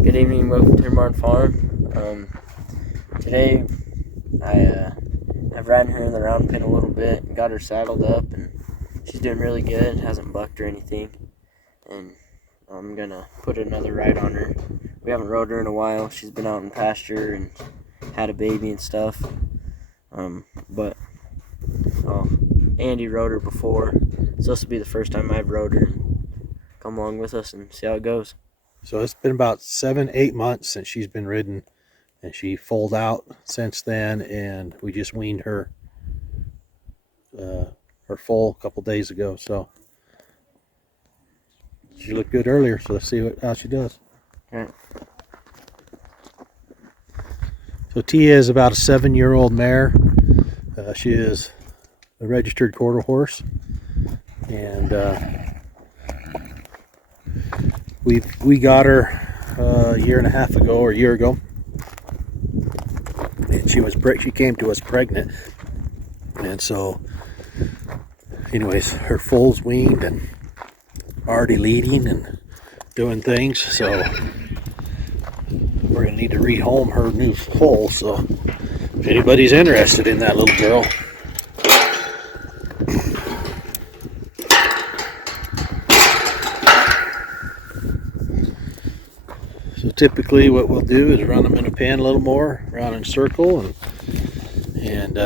Good evening, welcome to Barn Farm. Today I've ridden her in the round pen a little bit and got her saddled up, and she's doing really good, hasn't bucked or anything, and I'm gonna put another ride on her. We haven't rode her in a while. She's been out in pasture and had a baby and stuff, but Andy rode her before, so this will be the first time I've rode her. Come along with us and see how it goes. So it's been about 7, 8 months since she's been ridden, and she foaled out since then. And we just weaned her foal a couple days ago. So she looked good earlier. So let's see how she does. All right. So Tia is about a 7-year-old mare. She is a registered quarter horse, and we got her a year and a half ago or a year ago, and she came to us pregnant, and so anyways, her foal's weaned and already leading and doing things. So we're gonna need to rehome her new foal. So if anybody's interested in that little girl, so typically what we'll do is run them in a pen a little more, around in a circle, and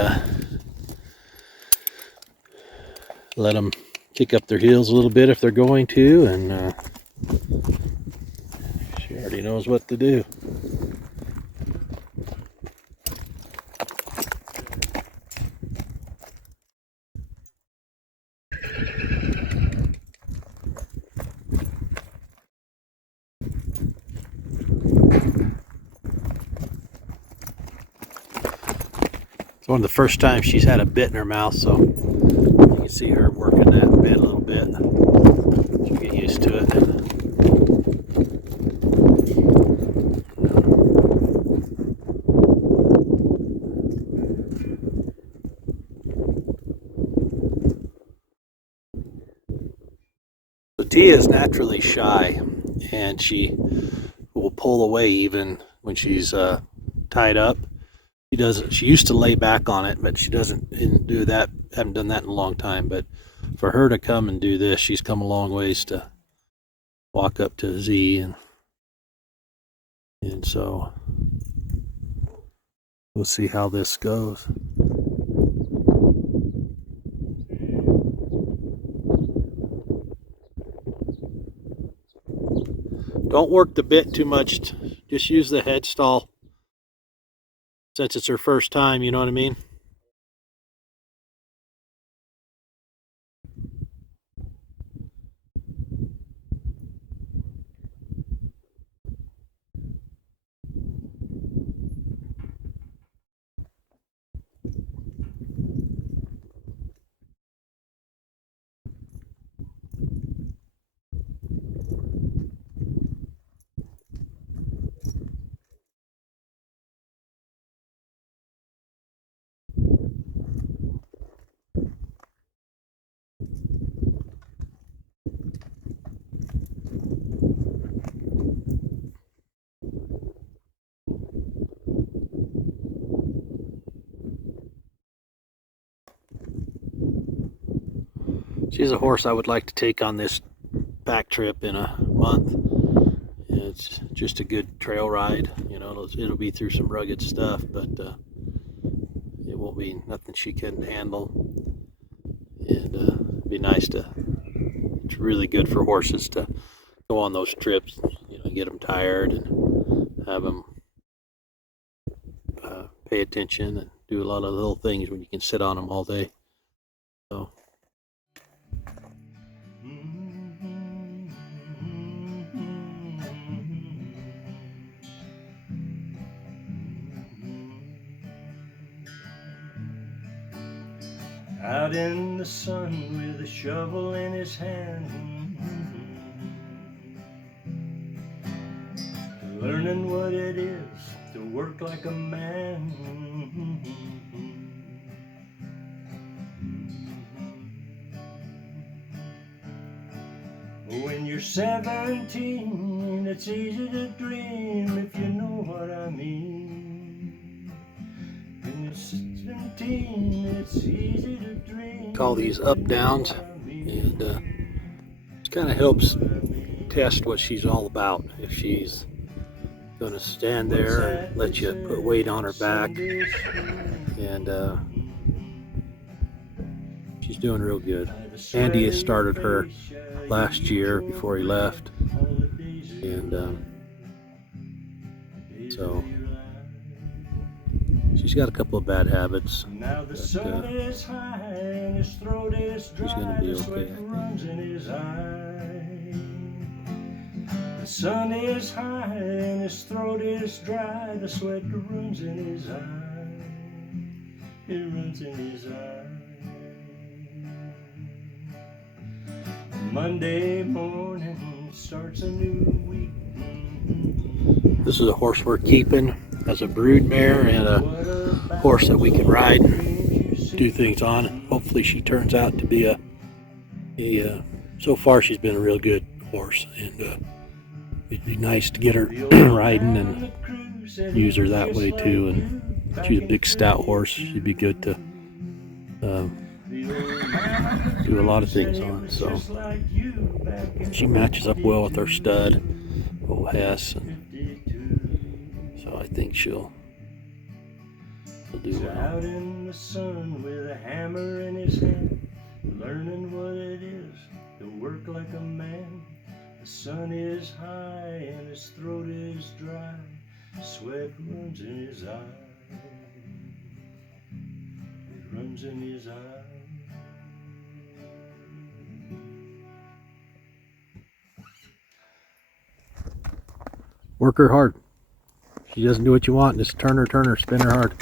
let them kick up their heels a little bit if they're going to, and she already knows what to do. It's one of the first times she's had a bit in her mouth, so you can see her working that bit a little bit. She'll get used to it. So Tia is naturally shy, and she will pull away even when she's tied up. She doesn't. She used to lay back on it, but she doesn't do that. Haven't done that in a long time. But for her to come and do this, she's come a long ways to walk up to Z, and so we'll see how this goes. Don't work the bit too much. Just use the head stall since it's her first time. You know what I mean? She's a horse I would like to take on this back trip in a month. It's just a good trail ride. You know, it'll be through some rugged stuff, but it won't be nothing she couldn't handle. And it'd be nice to. It's really good for horses to go on those trips. You know, get them tired and have them pay attention and do a lot of little things when you can sit on them all day. So. Out in the sun with a shovel in his hand, learning what it is to work like a man. When you're 17 and it's easy to dream if you know what I mean. When you're 17, it's easy to dream. Call these up downs, and it kind of helps test what she's all about. If she's going to stand there and let you put weight on her back, and she's doing real good. Andy has started her last year before he left, and so she's got a couple of bad habits, but she's going to be okay, I think. The sun is high and his throat is dry. The sweat runs in his eye. It runs in his eye. Monday morning starts a new week. This is a horse we're keeping as a brood mare, and a horse that we can ride and do things on. Hopefully she turns out to be a so far she's been a real good horse, and it'd be nice to get her riding and use her that way too. And she's a big stout horse. She'd be good to do a lot of things on. So she matches up well with our stud, old Hess, and so I think she'll do well. Out in the sun with a hammer in his hand, learning what it is to work like a man. The sun is high and his throat is dry. Sweat runs in his eye. It runs in his eye. Work her hard. She doesn't do what you want, just turn her, spin her hard.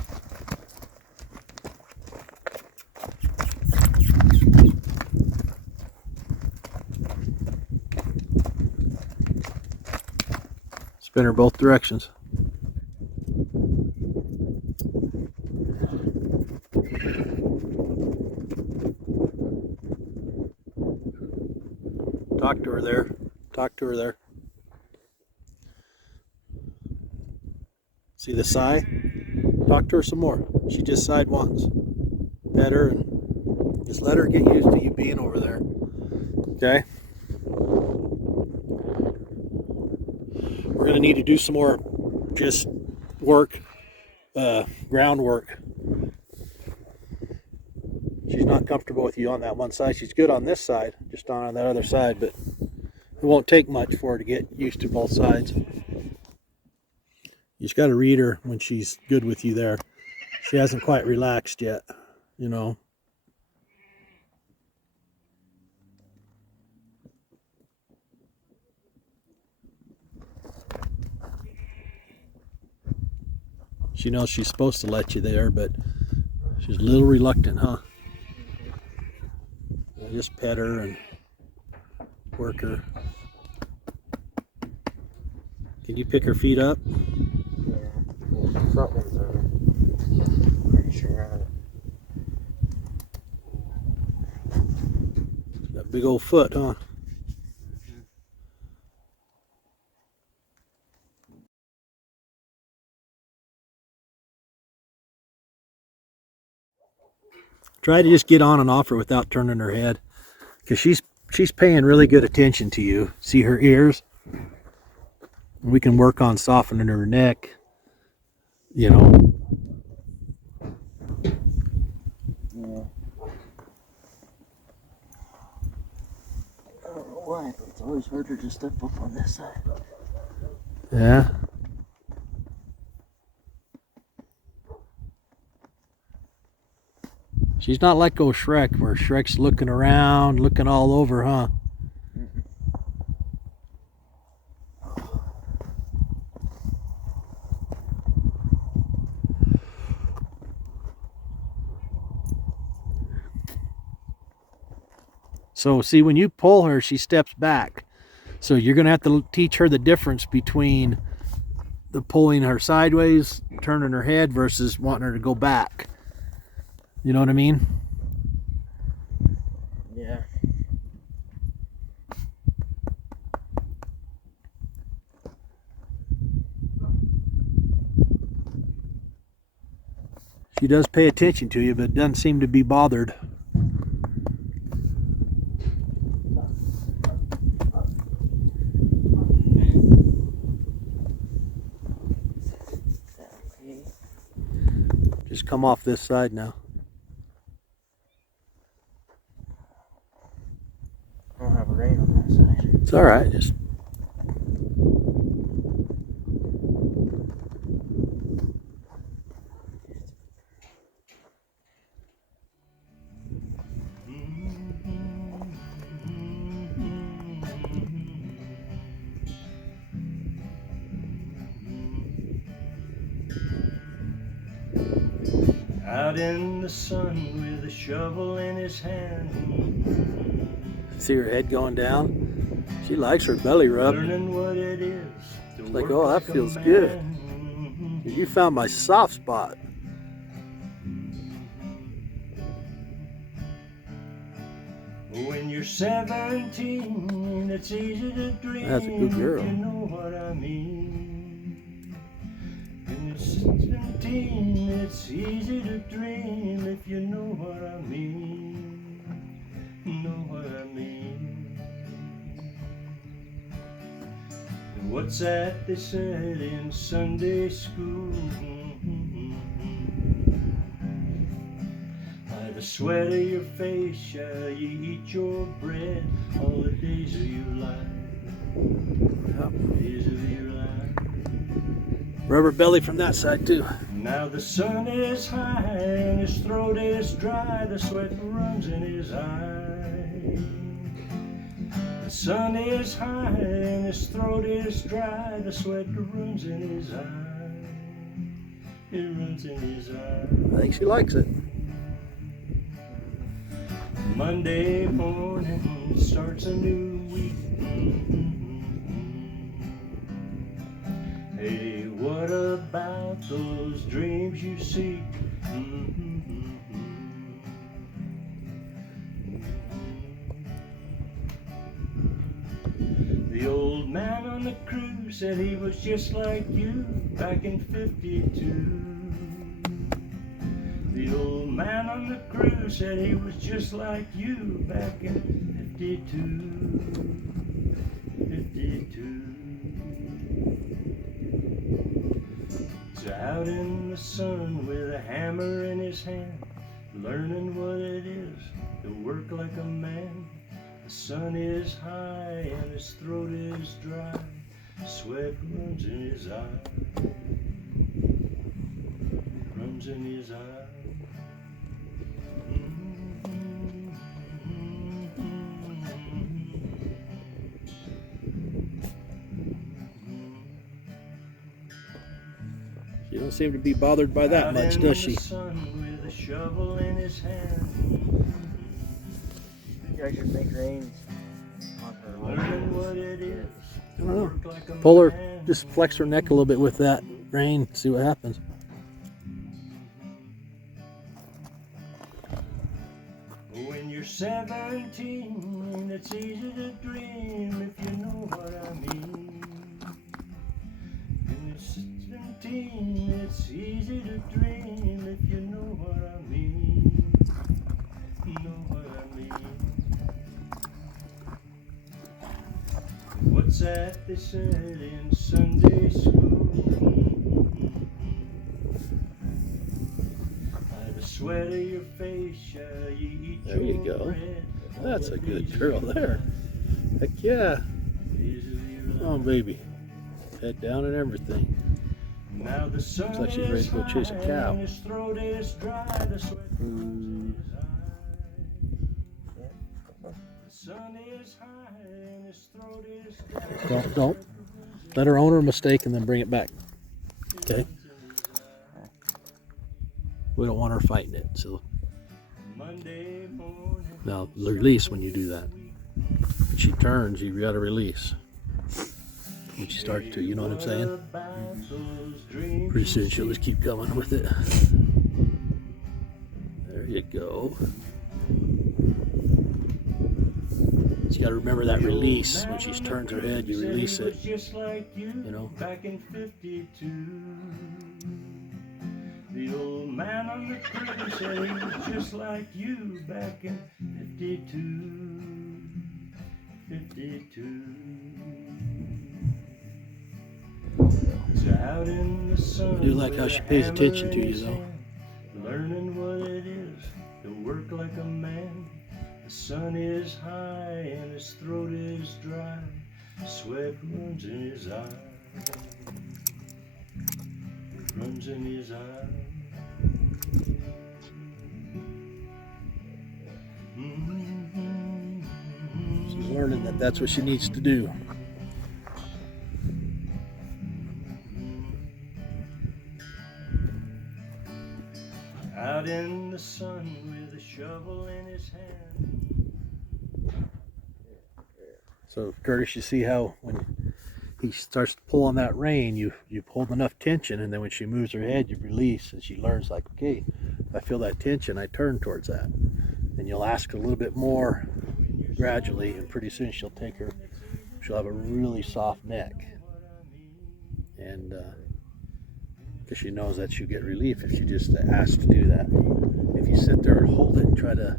Spin her both directions. Talk to her there. Talk to her there. See the sigh? Talk to her some more. She just sighed once. Pet her and just let her get used to you being over there. Okay? We're going to need to do some more just work, groundwork. She's not comfortable with you on that one side. She's good on this side, just on that other side, but it won't take much for her to get used to both sides. You just got to read her when she's good with you there. She hasn't quite relaxed yet, you know. She knows she's supposed to let you there, but she's a little reluctant, huh? Just pet her and work her. Can you pick her feet up? Yeah, the front ones are pretty sure on it. Got a big old foot, huh? Try to just get on and off her without turning her head, because she's paying really good attention to you. See her ears? We can work on softening her neck, you know. Yeah. I don't know why, but it's always harder to step up on this side. Yeah. She's not like old Shrek, where Shrek's looking around, looking all over, huh? So see, when you pull her, she steps back. So you're going to have to teach her the difference between the pulling her sideways, turning her head, versus wanting her to go back. You know what I mean? Yeah. She does pay attention to you, but doesn't seem to be bothered. Just come off this side now. I don't have a rein on that side. It's all right. Just Out in the sun with a shovel in his hand, see her head going down. She likes her belly rub. learning what it is to It's like, work oh, that like a feels man. good. You found my soft spot. When you're 17, it's easy to dream. That's a good girl. If you know what I mean. When you're 17, it's easy to dream if you know what I mean. Know what I mean. And what's that they said in Sunday school? By the sweat of your face shall you eat your bread all the days of your life. Days of your life. Rubber belly from that side too. Now the sun is high and his throat is dry, the sweat runs in his eye. The sun is high and his throat is dry, the sweat runs in his eye. It runs in his eye. I think she likes it. Monday morning starts a new week. Hey, what about those dreams you seek? The old man on the cruise said he was just like you back in '52. The old man on the cruise said he was just like you back in '52. He's out in the sun with a hammer in his hand, learning what it is to work like a man. The sun is high and his throat is dry, sweat runs in his eye. Runs in his eye. She don't seem to be bothered by that Out much, in does the she? sun with a shovel in his hand, You guys should make reins on her. learning what it is I to don't know. work like a Pull her, man. just flex her neck a little bit with that rein, see what happens. When you're 17, it's easy to dream if you know what I mean. When you're 17, it's easy to dream if you know what I mean. Know what I mean. What's that they said in Sunday school? By the sweat of your face shall you eat There you your go. bread. That's a good girl there. Heck yeah. Oh, baby. Head down and everything. Now the sun Looks like she's ready to go chase a is cow. high and his throat is dry, the sweat runs in his eye. The sun is high and his throat is dry. Don't. Let her own her mistake and then bring it back. Okay? We don't want her fighting it, so Monday morning. now release when you do that. When she turns, you gotta release. When she starts to, you know what I'm saying? Pretty soon she'll just keep going with it. There you go. You gotta remember that release. When she turns her head, you release it. You know? Back in '52. The old man on the crew said he was just like you back in 52. So out in the sun, I do like how she pays attention to you, though. Learning what it is to work like a man. The sun is high and his throat is dry. Sweat runs in his eye. It runs in his eye. She's learning that that's what she needs to do. Out in the sun with a shovel in his hand. So Curtis, you see how when he starts to pull on that rein, you hold enough tension, and then when she moves her head, you release, and she learns like, okay, if I feel that tension, I turn towards that. And you'll ask a little bit more gradually, and pretty soon she'll have a really soft neck. And because she knows that she'll get relief if she just asks to do that. If you sit there and hold it and try to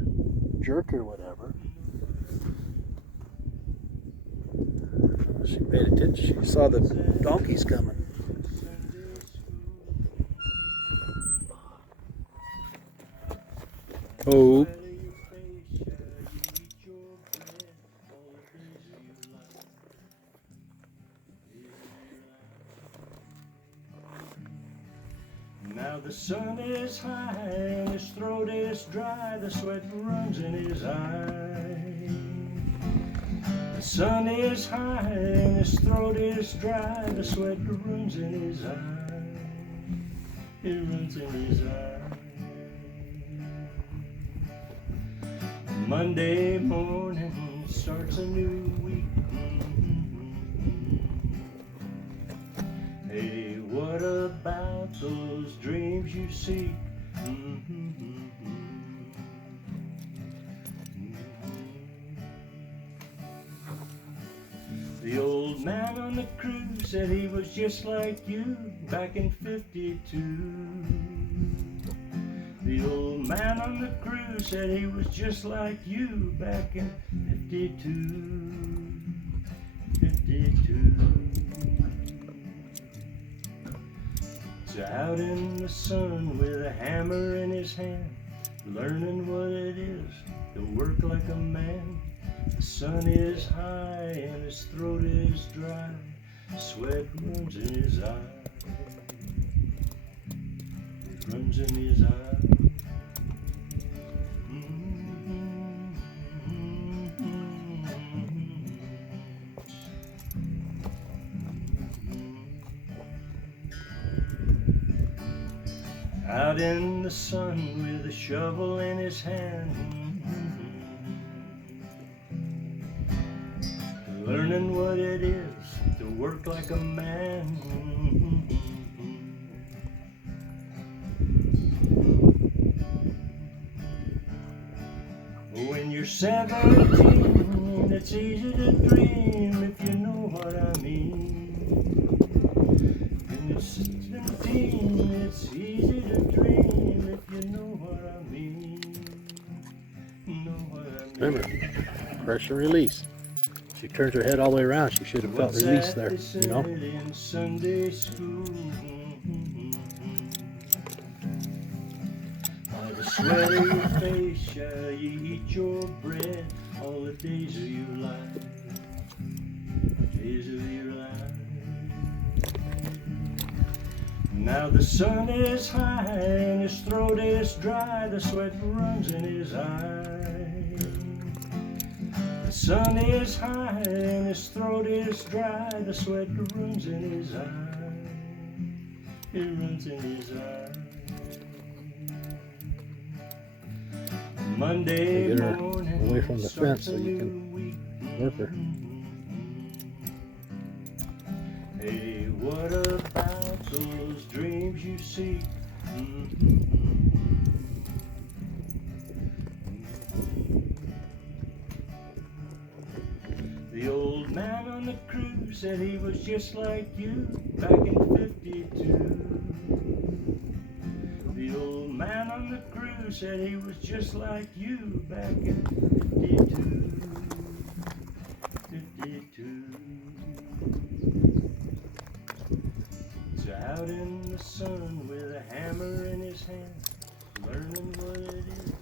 jerk or whatever, she paid attention. She saw the donkeys coming. Oh. Now the sun is high and his throat is dry. The sweat runs in his eye. The sun is high and his throat is dry. The sweat runs in his eye. It runs in his eye. Monday morning starts a new week. Hey, what about those dreams you seek? The old man on the crew said he was just like you back in 52. The old man on the crew said he was just like you back in 52. So out in the sun with a hammer in his hand, learning what it is to work like a man. The sun is high and his throat is dry. Sweat runs in his eye. It runs in his eye. Out in the sun with a shovel in his hand, learning what it is to work like a man. When you're 17, it's easy to dream, if you know what I mean. When you're 17, it's easy to dream, if you know what I mean. Know what I mean. Remember, pressure release. She turns her head all the way around. She should have felt release there, you know? In Sunday school, by the sweat of your face shall you eat your bread all the days of your life. Days of your life. Now the sun is high and his throat is dry. The sweat runs in his eye. The sun is high and his throat is dry. The sweat runs in his eye. It runs in his eye. Monday Get her morning away from the fence so you can work her. Hey, what about those dreams you seek? The old man on the crew said he was just like you back in 52. The old man on the crew said he was just like you back in 52. 52. He's out in the sun with a hammer in his hand, learning what it is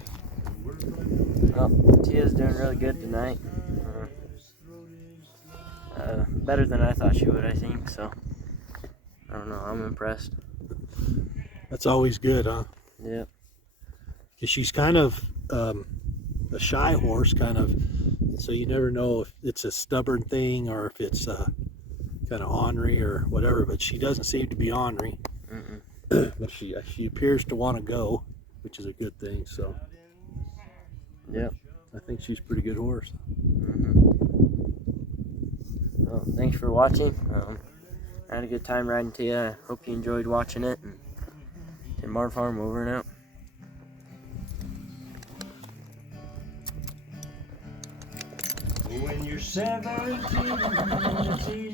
to work like a man. Well, Tia's doing really good tonight. Better than I thought she would, I think. So, I don't know. I'm impressed. That's always good, huh? Yep. Because she's kind of a shy horse, kind of. So you never know if it's a stubborn thing or if it's kind of ornery or whatever. But she doesn't seem to be ornery. But she appears to want to go, which is a good thing. So. Yep. I think she's a pretty good horse. Well, thanks for watching. I had a good time riding Tia. I hope you enjoyed watching it. And Tim Barn Farm over and out. When you're 17, it's easy